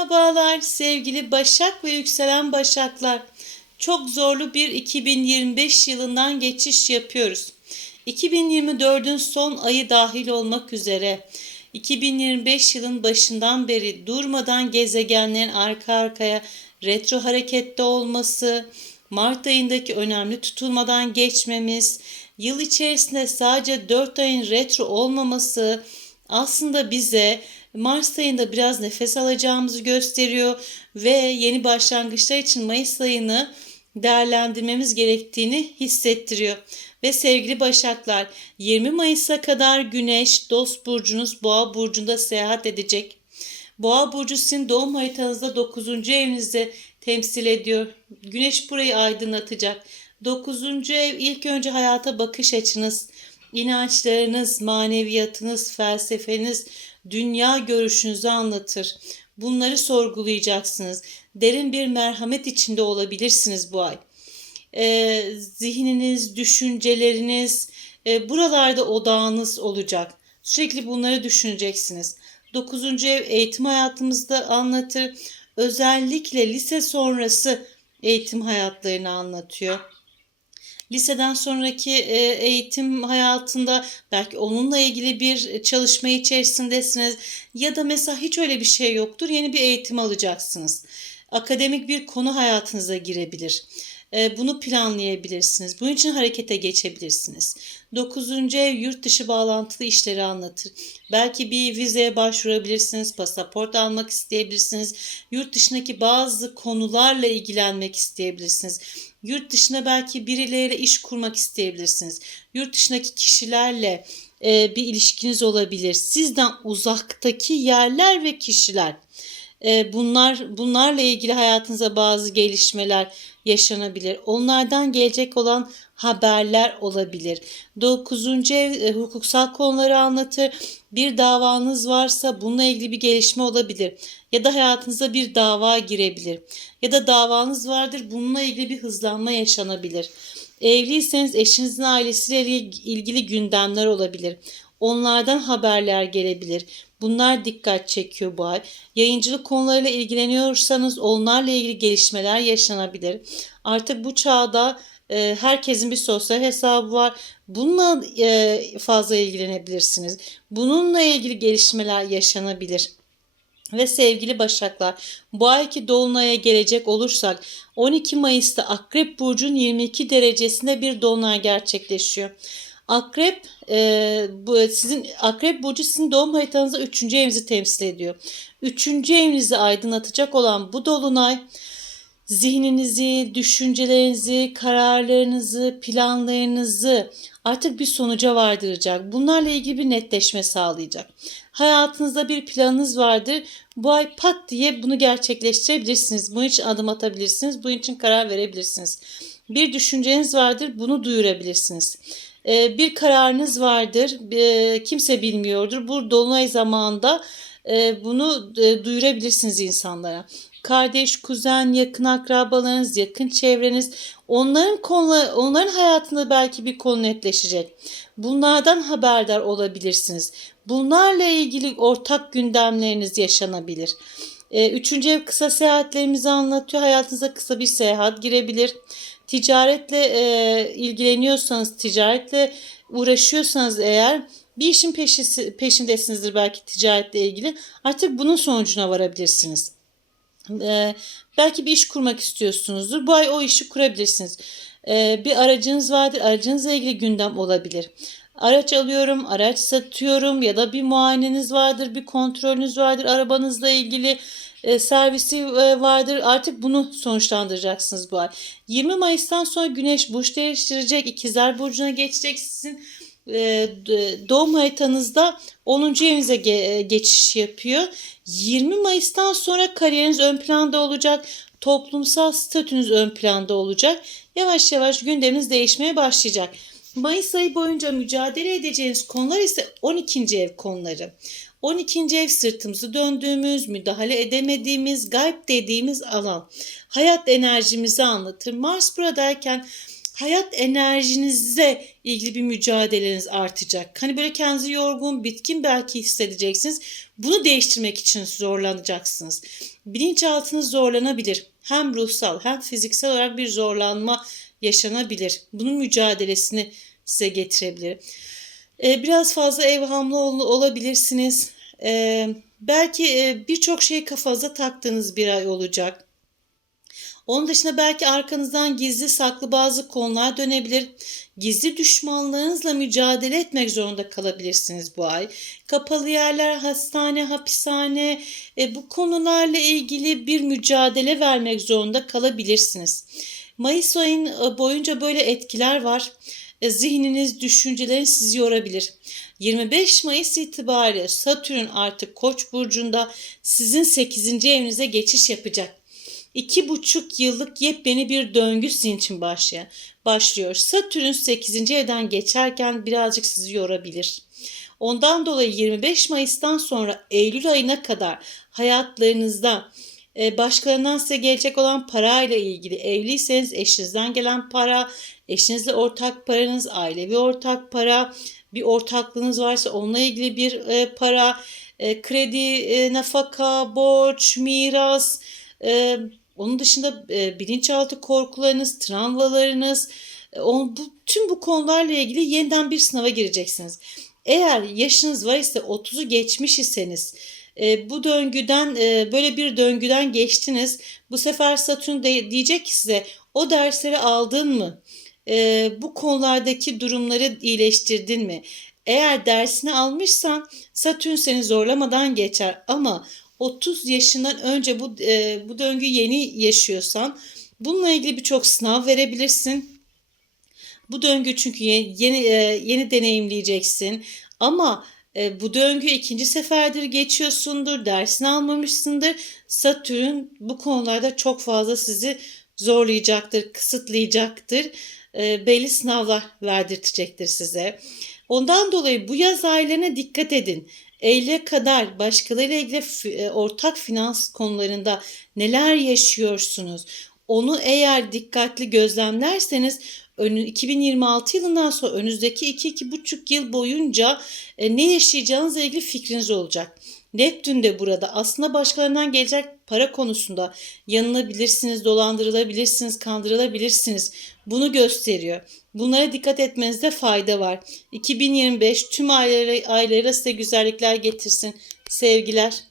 Merhabalar sevgili Başak ve yükselen Başaklar. Çok zorlu bir 2025 yılından geçiş yapıyoruz. 2024'ün son ayı dahil olmak üzere 2025 yılın başından beri durmadan gezegenlerin arka arkaya retro harekette olması, Mart ayındaki önemli tutulmadan geçmemiz, yıl içerisinde sadece 4 ayın retro olmaması aslında bize Mars ayında biraz nefes alacağımızı gösteriyor ve yeni başlangıçlar için Mayıs ayını değerlendirmemiz gerektiğini hissettiriyor. Ve sevgili Başaklar 20 Mayıs'a kadar Güneş dost burcunuz Boğa burcunda seyahat edecek. Boğa burcu sizin doğum haritanızda 9. evinizde temsil ediyor. Güneş burayı aydınlatacak. 9. ev ilk önce hayata bakış açınız, inançlarınız, maneviyatınız, felsefeniz, dünya görüşünüzü anlatır. Bunları sorgulayacaksınız. Derin bir merhamet içinde olabilirsiniz bu ay. Ee, zihniniz, düşünceleriniz, e, buralarda odağınız olacak. Sürekli bunları düşüneceksiniz. 9. ev eğitim hayatımızda anlatır. Özellikle lise sonrası eğitim hayatlarını anlatıyor liseden sonraki e, eğitim hayatında belki onunla ilgili bir çalışma içerisindesiniz ya da mesela hiç öyle bir şey yoktur yeni bir eğitim alacaksınız. Akademik bir konu hayatınıza girebilir. E, bunu planlayabilirsiniz. Bunun için harekete geçebilirsiniz. 9. ev yurt dışı bağlantılı işleri anlatır. Belki bir vizeye başvurabilirsiniz, pasaport almak isteyebilirsiniz. Yurt dışındaki bazı konularla ilgilenmek isteyebilirsiniz. Yurt dışına belki birileriyle iş kurmak isteyebilirsiniz. Yurt dışındaki kişilerle e, bir ilişkiniz olabilir. Sizden uzaktaki yerler ve kişiler. Bunlar bunlarla ilgili hayatınıza bazı gelişmeler yaşanabilir. Onlardan gelecek olan haberler olabilir. 9. ev hukuksal konuları anlatır. Bir davanız varsa bununla ilgili bir gelişme olabilir. Ya da hayatınıza bir dava girebilir. Ya da davanız vardır bununla ilgili bir hızlanma yaşanabilir. Evliyseniz eşinizin ailesiyle ilgili gündemler olabilir. Onlardan haberler gelebilir. Bunlar dikkat çekiyor bu ay. Yayıncılık konularıyla ilgileniyorsanız onlarla ilgili gelişmeler yaşanabilir. Artık bu çağda e, herkesin bir sosyal hesabı var. Bununla e, fazla ilgilenebilirsiniz. Bununla ilgili gelişmeler yaşanabilir. Ve sevgili Başaklar bu ayki Dolunay'a gelecek olursak 12 Mayıs'ta Akrep Burcu'nun 22 derecesinde bir Dolunay gerçekleşiyor. Akrep e, bu sizin Akrep burcu sizin doğum haritanızda 3. evinizi temsil ediyor. 3. evinizi aydınlatacak olan bu dolunay zihninizi, düşüncelerinizi, kararlarınızı, planlarınızı artık bir sonuca vardıracak. Bunlarla ilgili bir netleşme sağlayacak. Hayatınızda bir planınız vardır. Bu ay pat diye bunu gerçekleştirebilirsiniz. Bunun için adım atabilirsiniz. Bunun için karar verebilirsiniz. Bir düşünceniz vardır. Bunu duyurabilirsiniz. Ee, bir kararınız vardır. Ee, kimse bilmiyordur. Bu dolunay zamanında e, bunu e, duyurabilirsiniz insanlara. Kardeş, kuzen, yakın akrabalarınız, yakın çevreniz onların konuları, onların hayatında belki bir konu netleşecek. Bunlardan haberdar olabilirsiniz. Bunlarla ilgili ortak gündemleriniz yaşanabilir. Ee, üçüncü ev kısa seyahatlerimizi anlatıyor. Hayatınıza kısa bir seyahat girebilir ticaretle e, ilgileniyorsanız, ticaretle uğraşıyorsanız eğer bir işin peşisi, peşindesinizdir belki ticaretle ilgili. Artık bunun sonucuna varabilirsiniz. E, belki bir iş kurmak istiyorsunuzdur. Bu ay o işi kurabilirsiniz. E, bir aracınız vardır. Aracınızla ilgili gündem olabilir. Araç alıyorum, araç satıyorum ya da bir muayeneniz vardır, bir kontrolünüz vardır arabanızla ilgili e, servisi e, vardır. Artık bunu sonuçlandıracaksınız bu ay. 20 Mayıs'tan sonra Güneş burç değiştirecek. İkizler Burcu'na geçecek. Sizin e, doğum haritanızda 10. evinize ge- geçiş yapıyor. 20 Mayıs'tan sonra kariyeriniz ön planda olacak. Toplumsal statünüz ön planda olacak. Yavaş yavaş gündeminiz değişmeye başlayacak. Mayıs ayı boyunca mücadele edeceğiniz konular ise 12. ev konuları. 12. ev sırtımızı döndüğümüz, müdahale edemediğimiz, gayb dediğimiz alan. Hayat enerjimizi anlatır. Mars buradayken hayat enerjinize ilgili bir mücadeleniz artacak. Hani böyle kendinizi yorgun, bitkin belki hissedeceksiniz. Bunu değiştirmek için zorlanacaksınız. Bilinçaltınız zorlanabilir. Hem ruhsal hem fiziksel olarak bir zorlanma yaşanabilir. Bunun mücadelesini size getirebilir. Ee, biraz fazla evhamlı ol- olabilirsiniz. Ee, belki e, birçok şeyi kafanıza taktığınız bir ay olacak. Onun dışında belki arkanızdan gizli saklı bazı konular dönebilir. Gizli düşmanlarınızla mücadele etmek zorunda kalabilirsiniz bu ay. Kapalı yerler, hastane, hapishane e, bu konularla ilgili bir mücadele vermek zorunda kalabilirsiniz. Mayıs ayın e, boyunca böyle etkiler var. E, zihniniz, düşünceleriniz sizi yorabilir. 25 Mayıs itibariyle Satürn artık Koç burcunda sizin 8. evinize geçiş yapacak. İki buçuk yıllık yepyeni bir döngü sizin için başlayan, başlıyor. Satürn 8. evden geçerken birazcık sizi yorabilir. Ondan dolayı 25 Mayıs'tan sonra Eylül ayına kadar hayatlarınızda başkalarından size gelecek olan parayla ilgili evliyseniz eşinizden gelen para, eşinizle ortak paranız, ailevi ortak para, bir ortaklığınız varsa onunla ilgili bir e, para, e, kredi, e, nafaka, borç, miras, onun dışında bilinçaltı korkularınız, travmalarınız, tüm bu konularla ilgili yeniden bir sınava gireceksiniz. Eğer yaşınız var ise 30'u geçmiş iseniz e, bu döngüden e, böyle bir döngüden geçtiniz. Bu sefer Satürn de, diyecek ki size o dersleri aldın mı? E, bu konulardaki durumları iyileştirdin mi? Eğer dersini almışsan Satürn seni zorlamadan geçer ama 30 yaşından önce bu e, bu döngüyü yeni yaşıyorsan bununla ilgili birçok sınav verebilirsin. Bu döngü çünkü yeni yeni, e, yeni deneyimleyeceksin ama e, bu döngü ikinci seferdir geçiyorsundur, dersini almamışsındır. Satürn bu konularda çok fazla sizi zorlayacaktır, kısıtlayacaktır. E, belli sınavlar verdirtecektir size. Ondan dolayı bu yaz aylarına dikkat edin. Eylül'e kadar başkalarıyla ilgili e, ortak finans konularında neler yaşıyorsunuz? Onu eğer dikkatli gözlemlerseniz 2026 yılından sonra önünüzdeki 2-2,5 yıl boyunca e, ne yaşayacağınızla ilgili fikriniz olacak. Neptün de burada aslında başkalarından gelecek para konusunda yanılabilirsiniz, dolandırılabilirsiniz, kandırılabilirsiniz. Bunu gösteriyor. Bunlara dikkat etmenizde fayda var. 2025 tüm ayları, aylara size güzellikler getirsin. Sevgiler.